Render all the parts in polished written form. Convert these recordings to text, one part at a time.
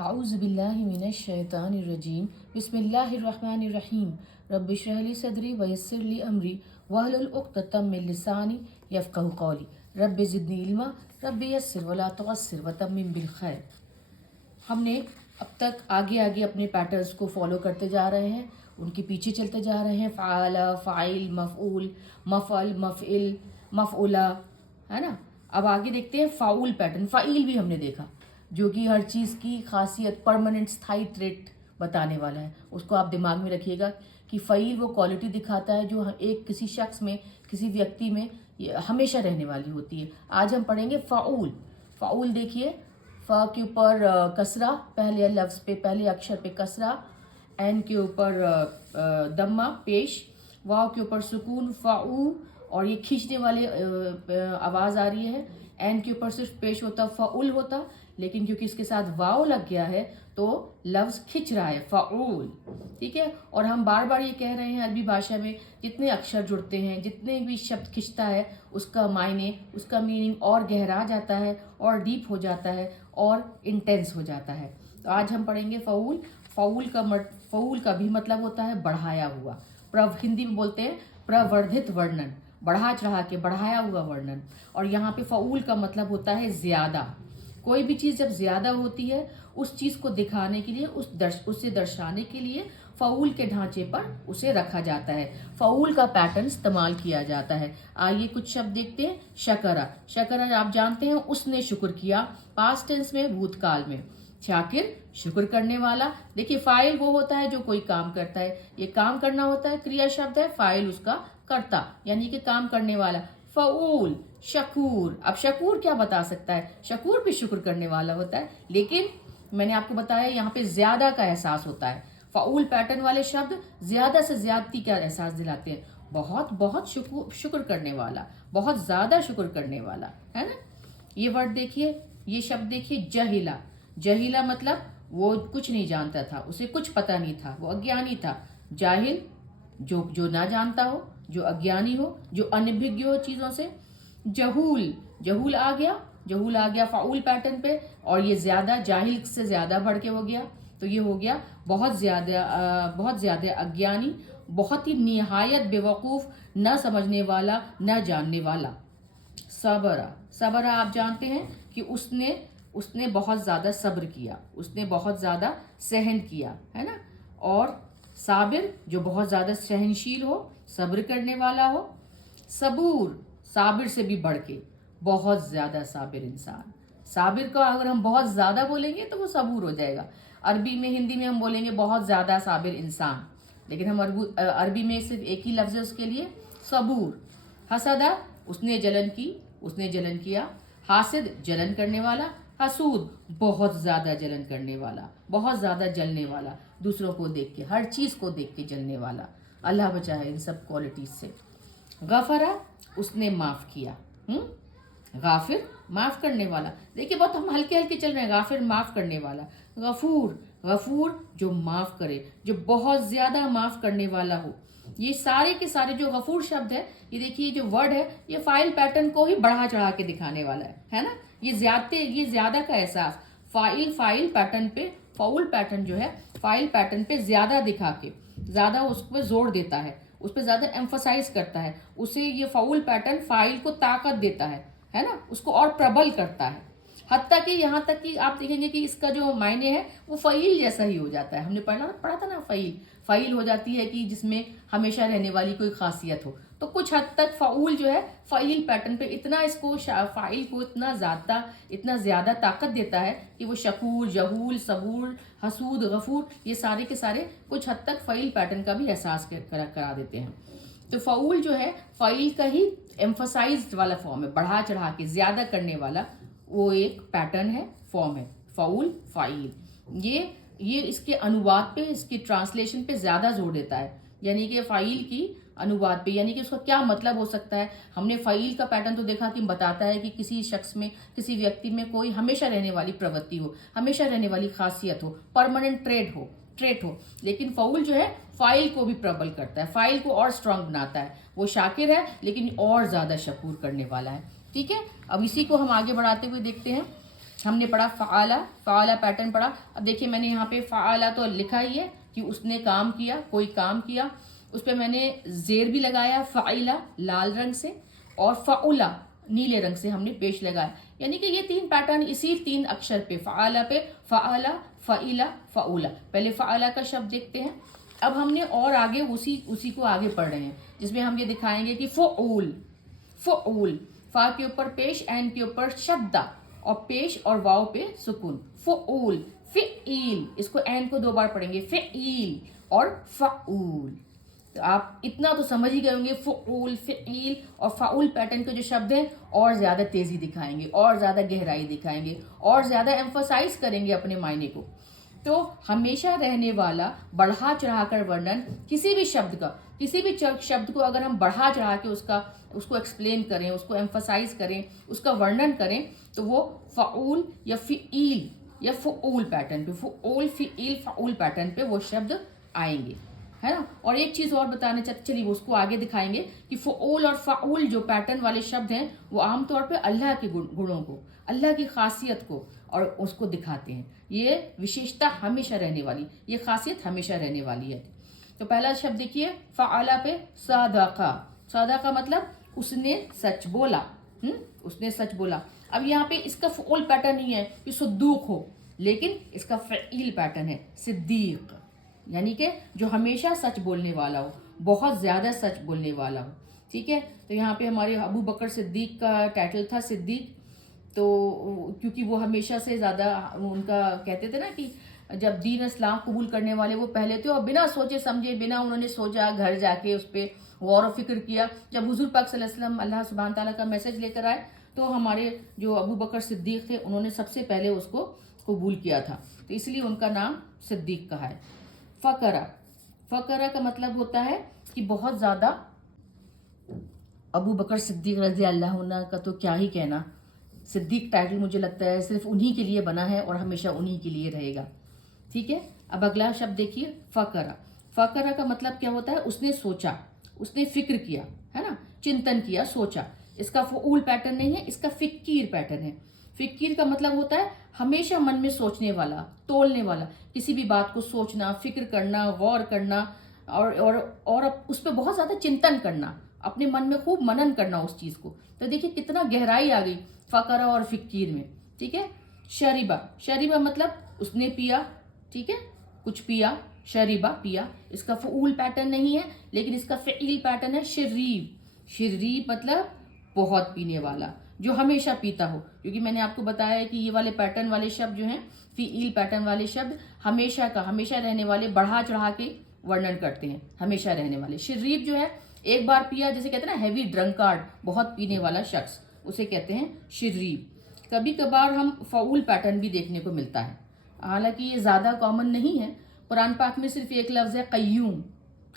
अऊज़ु बिल्लाहि मिनश शैतानिर रजीम बिस्मिल्लाहिर रहमानिर रहीम रब्बि इश्रह ली सदरी व यस्सिर ली अमरी वहलुल उक़्दतम मिन लिसानी यफ़क़हू क़ौली रब्बि ज़िदनी इल्मा रब्बि यस्सिर वला तुअस्सिर व तम्मिम बिल खैर। हमने अब तक आगे आगे अपने पैटर्न्स को फॉलो करते जा रहे हैं, उनके पीछे चलते जा रहे हैं। फ़ाला, फ़ाइल, मफ़ऊल, मफ़अल, मफ़इल, मफ़ऊला, है ना। अब आगे देखते हैं फ़ाउल पैटर्न। फ़ाइल भी हमने देखा, जो कि हर चीज़ की खासियत, परमानेंट स्थायी ट्रेट बताने वाला है। उसको आप दिमाग में रखिएगा कि फ़ाइल वो क्वालिटी दिखाता है जो एक किसी शख्स में, किसी व्यक्ति में हमेशा रहने वाली होती है। आज हम पढ़ेंगे फ़ाउल। फ़ाउल देखिए, फ़ा के ऊपर कसरा, पहले लफ्ज़ पे, पहले अक्षर पे कसरा, एन के ऊपर दम्मा पेश, वाव के ऊपर सुकून फ़ाऊ, और ये खींचने वाले आवाज़ आ रही है। एन के ऊपर सिर्फ पेश होता फ़ाउल होता, लेकिन क्योंकि इसके साथ वाव लग गया है तो लफ्ज़ खिंच रहा है, फ़ाउल। ठीक है। और हम बार बार ये कह रहे हैं, अरबी भाषा में जितने अक्षर जुड़ते हैं, जितने भी शब्द खिंचता है, उसका मायने, उसका मीनिंग और गहरा जाता है, और डीप हो जाता है, और इंटेंस हो जाता है। तो आज हम पढ़ेंगे फ़ाउल। फ़ाउल का भी मतलब होता है बढ़ाया हुआ। हिंदी में बोलते हैं प्रवर्धित वर्णन, बढ़ा चढ़ा के बढ़ाया हुआ वर्णन। और यहाँ पे फ़ाउल का मतलब होता है ज़्यादा। कोई भी चीज़ जब ज़्यादा होती है, उस चीज़ को दिखाने के लिए, उसे दर्शाने के लिए फ़ाउल के ढांचे पर उसे रखा जाता है। फ़ाउल का पैटर्न इस्तेमाल किया जाता है। आइए कुछ शब्द देखते हैं। शकरा, शकरा आप जानते हैं, उसने शुक्र किया, पास्ट टेंस में, भूतकाल में। शाकिर, शुक्र करने वाला। देखिए फ़ाइल वो होता है जो कोई काम करता है, ये काम करना होता है, क्रिया शब्द है, फ़ाइल उसका कर्ता यानी कि काम करने वाला। फ़ाउल, शकूर। अब शकूर क्या बता सकता है? शकूर भी शुक्र करने वाला होता है, लेकिन मैंने आपको बताया यहाँ पे ज्यादा का एहसास होता है। फ़ाउल पैटर्न वाले शब्द ज्यादा से ज्यादती का एहसास दिलाते हैं। बहुत बहुत शुक्र करने वाला, बहुत ज्यादा शुक्र करने वाला, है ना। ये वर्ड देखिए, ये शब्द देखिए, जहिला। जहिला मतलब वो कुछ नहीं जानता था, उसे कुछ पता नहीं था, वो अज्ञानी था। जाहिल, जो ना जानता हो, जो अज्ञानी हो, जो अनभिज्ञ हो चीज़ों से। जहूल, जहूल आ गया, जहूल आ गया फ़ाउल पैटर्न पे, और ये ज़्यादा, जाहिल से ज़्यादा बढ़ के हो गया, तो ये हो गया बहुत ज़्यादा अज्ञानी, बहुत ही निहायत बेवकूफ़, न समझने वाला, न जानने वाला। सबरा, सबरा आप जानते हैं कि उसने बहुत ज़्यादा सब्र किया, उसने बहुत ज़्यादा सहन किया, है ना। और साबिर, जो बहुत ज़्यादा सहनशील हो, सब्र करने वाला हो। सबूर, साबिर से भी बढ़ के बहुत ज़्यादा साबिर इंसान। साबिर का अगर हम बहुत ज़्यादा बोलेंगे तो वो सबूर हो जाएगा। अरबी में, हिंदी में हम बोलेंगे बहुत ज़्यादा साबिर इंसान, लेकिन हम अरबी में सिर्फ एक ही लफ्ज़ है उसके लिए, सबूर। हसदा, उसने जलन की, उसने जलन किया। हासिद, जलन करने वाला। हसूद, बहुत ज़्यादा जलन करने वाला, बहुत ज़्यादा जलने वाला, दूसरों को देख के, हर चीज़ को देख के जलने वाला। अल्लाह बचाए इन सब क्वालिटीज़ से। गफरा, उसने माफ़ किया। गाफिर, माफ़ करने वाला। देखिए बहुत हम हल्के हल्के चल रहे हैं। गाफिर, माफ़ करने वाला। गफूर, गफूर जो माफ़ करे, जो बहुत ज़्यादा माफ़ करने वाला हो। ये सारे के सारे जो गफूर शब्द है, ये देखिए जो वर्ड है, ये फ़ाइल पैटर्न को ही बढ़ा चढ़ा के दिखाने वाला है ना। ये ज़्यादा का एहसास फ़ाइल पैटर्न पे, फ़ाउल पैटर्न जो है फ़ाइल पैटर्न पे ज़्यादा दिखा के, ज़्यादा उस पर जोर देता है, उस पर ज़्यादा एम्फोसाइज करता है। उसे ये फ़ाउल पैटर्न फ़ाइल को ताकत देता है ना, उसको और प्रबल करता है। हत्ता कि यहाँ तक कि आप देखेंगे कि इसका जो मायने है वो फ़ईल जैसा ही हो जाता है। हमने पढ़ा था ना, फ़ईल हो जाती है कि जिसमें हमेशा रहने वाली कोई खासियत हो। तो कुछ हद तक फ़ाउल जो है फ़ईल पैटर्न पे इतना इसको, फ़ाइल को इतना ज़्यादा ताकत देता है कि वो शकूर, जहूल, सबूर, हसूद, गफूर, ये सारे के सारे कुछ हद तक फ़ईल पैटर्न का भी एहसास करा देते हैं। तो फ़ाउल जो है फ़ाइल का ही एम्फोसाइज्ड वाला फॉर्म है, बढ़ा चढ़ा के ज़्यादा करने वाला वो एक पैटर्न है, फॉर्म है फ़ाउल, फ़ाइल। ये इसके अनुवाद पे, इसके ट्रांसलेशन पे ज़्यादा जोर देता है, यानी कि फ़ाइल की अनुवाद पे, यानी कि उसका क्या मतलब हो सकता है। हमने फ़ाइल का पैटर्न तो देखा कि बताता है कि किसी शख्स में, किसी व्यक्ति में कोई हमेशा रहने वाली प्रवृत्ति हो, हमेशा रहने वाली खासियत हो, परमानेंट ट्रेट हो। लेकिन फ़ाउल जो है फ़ाइल को भी प्रबल करता है, फ़ाइल को और स्ट्रांग बनाता है। वो शाकिर है लेकिन और ज़्यादा शकूर करने वाला है। ठीक है। अब इसी को हम आगे बढ़ाते हुए देखते हैं। हमने पढ़ा फ़आला, फ़आला पैटर्न पढ़ा। अब देखिए मैंने यहाँ पे फ़आला तो लिखा ही है कि उसने काम किया, कोई काम किया, उस पर मैंने ज़ेर भी लगाया फ़ाइला लाल रंग से, और फ़ाउला नीले रंग से हमने पेश लगाया। यानी कि ये 3 पैटर्न इसी 3 अक्षर पे, फ़आला पे, फ़आला, फ़ाइला, फ़ाउला। पहले फ़आला का शब्द देखते हैं। अब हमने और आगे उसी को आगे पढ़ रहे हैं, जिसमें हम ये दिखाएंगे कि फ़ऊल, फ़ऊल, फ़ा के ऊपर पेश, ऐन के ऊपर शद्दा, और पेश और वाव पे सुकून। फ़ऊल, फ़िईल, इसको ऐन को 2 बार पढ़ेंगे, फ़िईल और फ़ऊल। तो आप इतना तो समझ ही गए होंगे, फ़ऊल, फ़िईल और फ़ाउल पैटर्न के जो शब्द हैं और ज़्यादा तेज़ी दिखाएंगे, और ज़्यादा गहराई दिखाएंगे, और ज़्यादा एम्फोसाइज करेंगे अपने मायने को। तो हमेशा रहने वाला बढ़ा चढ़ाकर वर्णन किसी भी शब्द का, किसी भी शब्द को अगर हम बढ़ा चढ़ा के उसको एक्सप्लेन करें, उसको एम्फोसाइज करें, उसका वर्णन करें, तो वो फ़ऊल या फ़िईल या फ़ऊल पैटर्न पे, फ़ऊल, फ़िईल, फ़ऊल पैटर्न पे वो शब्द आएंगे, है ना। और एक चीज़ और बताने चलिए वो उसको आगे दिखाएंगे कि फ़ऊल और फ़ाउल जो पैटर्न वाले शब्द हैं वो आमतौर पे अल्लाह के गुणों को, अल्लाह की खासियत को और उसको दिखाते हैं। ये विशेषता हमेशा रहने वाली, ये खासियत हमेशा रहने वाली है। तो पहला शब्द देखिए फ़आला पे सदाका, सदाका मतलब उसने सच बोला, उसने सच बोला। अब यहाँ पे इसका फ़ऊल पैटर्न नहीं है कि सुद्दूक हो, लेकिन इसका फ़ईल पैटर्न है सिद्दीक, यानी कि जो हमेशा सच बोलने वाला हो, बहुत ज़्यादा सच बोलने वाला हो, ठीक है। तो यहाँ पे हमारे अबू बकर सिद्दीक का टाइटल था सिद्दीक, तो क्योंकि वो हमेशा से ज़्यादा, उनका कहते थे ना कि जब दीन इस्लाम कबूल करने वाले वो पहले थे, और बिना सोचे समझे, बिना उन्होंने सोचा, घर जाके उस पर गौर व फिक्र किया, जब हुजूर पाक सल्लल्लाहु अलैहि वसल्लम अल्लाह सुब्हान तआला का मैसेज लेकर आए, तो हमारे जो अबू बकर सिद्दीक थे उन्होंने सबसे पहले उसको कबूल किया था, तो इसलिए उनका नाम सिद्दीक कहा है। फ़करा, फ़करा का मतलब होता है कि बहुत ज़्यादा, अबू बकर सिद्दीक रज़ी अल्लाह अन्हु का तो क्या ही कहना, सिद्दीक टाइटल मुझे लगता है सिर्फ उन्हीं के लिए बना है और हमेशा उन्हीं के लिए रहेगा, ठीक है। अब अगला शब्द देखिए फ़करा, फ़करा का मतलब क्या होता है, उसने सोचा, उसने फिक्र किया, है ना, चिंतन किया, सोचा। इसका फ़ऊल पैटर्न नहीं है, इसका फ़िक्कीर पैटर्न है। फ़िक्कीर का मतलब होता है हमेशा मन में सोचने वाला, तोलने वाला, किसी भी बात को सोचना, फिक्र करना, गौर करना, और उस पर बहुत ज़्यादा चिंतन करना, अपने मन में खूब मनन करना उस चीज़ को। तो देखिए कितना गहराई आ गई फ़करा और फ़िक्कीर में, ठीक है। शरीबा, शरीबा मतलब उसने पिया, ठीक है, कुछ पिया, शरीबा पिया। इसका फ़ऊल पैटर्न नहीं है, लेकिन इसका फ़ईल पैटर्न है शरीब, शरीब मतलब बहुत पीने वाला, जो हमेशा पीता हो, क्योंकि मैंने आपको बताया है कि ये वाले पैटर्न वाले शब्द जो हैं, फ़ईल पैटर्न वाले शब्द हमेशा का, हमेशा रहने वाले, बढ़ा चढ़ा के वर्णन करते हैं, हमेशा रहने वाले। शरीब जो है एक बार पिया, जैसे कहते हैं ना हैवी ड्रंकार्ड, बहुत पीने वाला शख्स, उसे कहते हैं शरीब। कभी कभार हम फ़ऊल पैटर्न भी देखने को मिलता है, हालांकि ये ज़्यादा कॉमन नहीं है। कुरान पाक में सिर्फ एक लफ्ज़ है क़य्यूम,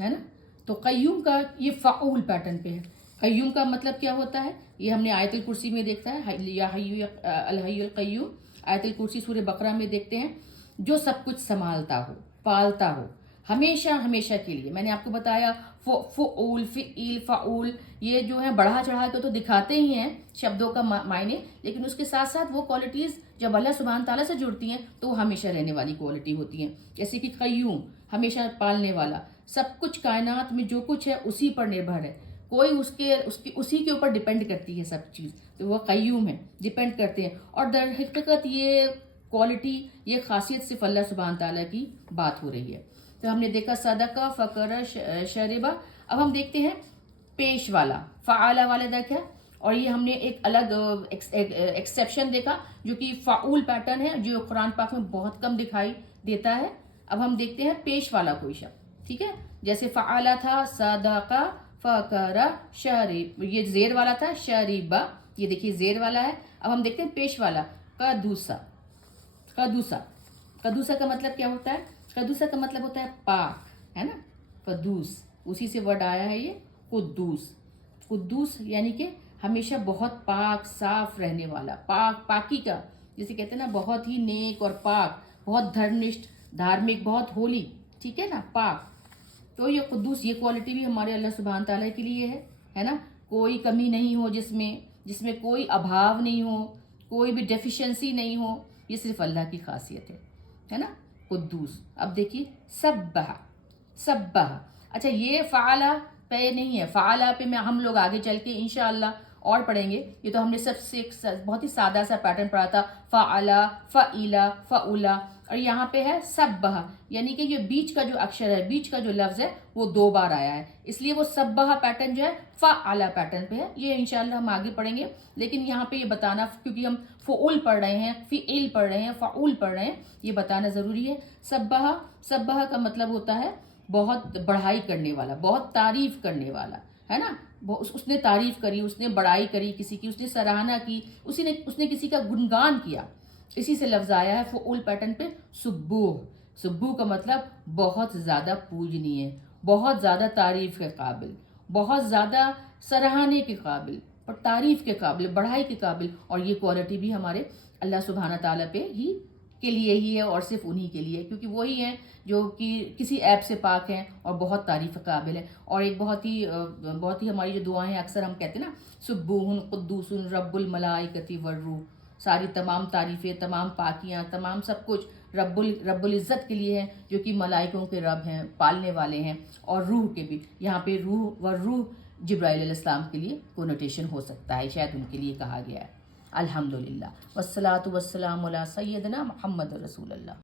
है ना, तो क़य्यूम का ये फ़ऊल पैटर्न पे है। क़य्यूम का मतलब क्या होता है, ये हमने आयतुल कुर्सी में देखता है, या हय्यु अल हय्युल क़य्यूम, आयतुल कुर्सी सूरह बकरा में देखते हैं, जो सब कुछ संभालता हो, पालता हो, हमेशा हमेशा के लिए। मैंने आपको बताया फ़ऊल, फ़ईल, फ़ऊल, ये जो है बढ़ा चढ़ा के तो दिखाते ही हैं शब्दों का मायने, लेकिन उसके साथ साथ वो क्वालिटीज़ जब अल्लाह सुब्हान ताला से जुड़ती हैं तो वो हमेशा रहने वाली क्वालिटी होती हैं। जैसे कि क़य्यूम, हमेशा पालने वाला, सब कुछ कायनात में जो कुछ है उसी पर निर्भर है, कोई उसी के ऊपर डिपेंड करती है सब चीज़, तो वह क़य्यूम है, डिपेंड करते हैं। और दर हकीकत ये क्वालिटी, ये खासियत सिर्फ अल्लाह सुब्हान ताला की बात हो रही है। तो हमने देखा सदका, फ़करा, शरिबा। अब हम देखते हैं पेश वाला, फ़आला वाला देखा, और ये हमने एक अलग एक्सेप्शन देखा जो कि फ़ाउल पैटर्न है, जो कुरान पाक में बहुत कम दिखाई देता है। अब हम देखते हैं पेश वाला कोई शब्द, ठीक है। जैसे फ़आला था सदका, फ़करा, शरीब, ये ज़ेर वाला था, शरीबा, ये देखिए ज़ेर वाला है। अब हम देखते हैं पेश वाला, कदूसा, कदूसा, कदूसा का मतलब क्या होता है, कदूसा का मतलब होता है पाक, है ना, कदूस, उसी से वर्ड आया है ये कुद्दूस। कुद्दूस यानी कि हमेशा बहुत पाक साफ रहने वाला, पाक, पाकी का, जिसे कहते हैं ना बहुत ही नेक और पाक, बहुत धर्मनिष्ठ, धार्मिक, बहुत होली, ठीक है ना, पाक। तो ये कुद्दूस, ये क्वालिटी भी हमारे अल्लाह सुब्हान ताला के लिए है ना। कोई कमी नहीं हो जिसमें, जिसमें कोई अभाव नहीं हो, کوئی بھی ڈیفیشنسی نہیں ہو، یہ صرف اللہ کی خاصیت ہے نا. قدوس. اب دیکھیے سبح، سبح. اچھا یہ فعلا پہ نہیں ہے، فعلا پہ میں ہم لوگ آگے چل کے انشاءاللہ اور پڑھیں گے. یہ تو ہم نے سب سے ایک بہت ہی سادہ سا پیٹرن پڑھا تھا، فعلا، فعیلا، فعولا. اور یہاں پہ ہے سبح، یعنی کہ یہ بیچ کا جو اکشر ہے، بیچ کا جو لفظ ہے وہ 2 بار آیا ہے، اس لیے وہ سبح پیٹرن جو ہے فعلا پیٹرن پہ ہے. یہ انشاءاللہ ہم آگے پڑھیں گے، لیکن یہاں پہ یہ بتانا، کیونکہ ہم فعول پڑھ رہے ہیں، فعل پڑھ رہے ہیں، فعول پڑھ رہے ہیں، یہ بتانا ضروری ہے. سبح، سبح کا مطلب ہوتا ہے بہت بڑھائی کرنے والا، بہت تعریف کرنے والا، ہے نا. اس نے تعریف کری، اس نے بڑائی کری کسی کی، اس نے سراہنا کی، اس نے کسی کا گنگان کیا. اسی سے لفظ آیا ہے فعول پیٹرن پہ سبوح. سبوح کا مطلب بہت زیادہ پوجنی ہے، بہت زیادہ تعریف کے قابل، بہت زیادہ سراہنے کے قابل، اور تعریف کے قابل، بڑھائی کے قابل. اور یہ کوالٹی بھی ہمارے اللہ سبحانہ تعالیٰ پہ ہی کے لیے ہی ہے، اور صرف انہی کے لیے، کیونکہ وہی ہیں جو کہ کسی عیب سے پاک ہیں اور بہت تعریف قابل ہیں. اور ایک بہت ہی ہماری جو دعائیں اکثر ہم کہتے ہیں نا، سبوح قدوس رب الملائکۃ والروح، ساری تمام تعریفیں، تمام پاکیاں، تمام سب کچھ رب العزت کے لیے ہیں، جو کہ ملائکوں کے رب ہیں، پالنے والے ہیں، اور روح کے بھی. یہاں پہ روح و روح جبرائیل علیہ السلام کے لیے کونوٹیشن ہو سکتا ہے، شاید ان کے لیے کہا گیا ہے. الحمدللہ والصلاۃ والسلام علی سیدنا محمد رسول اللہ.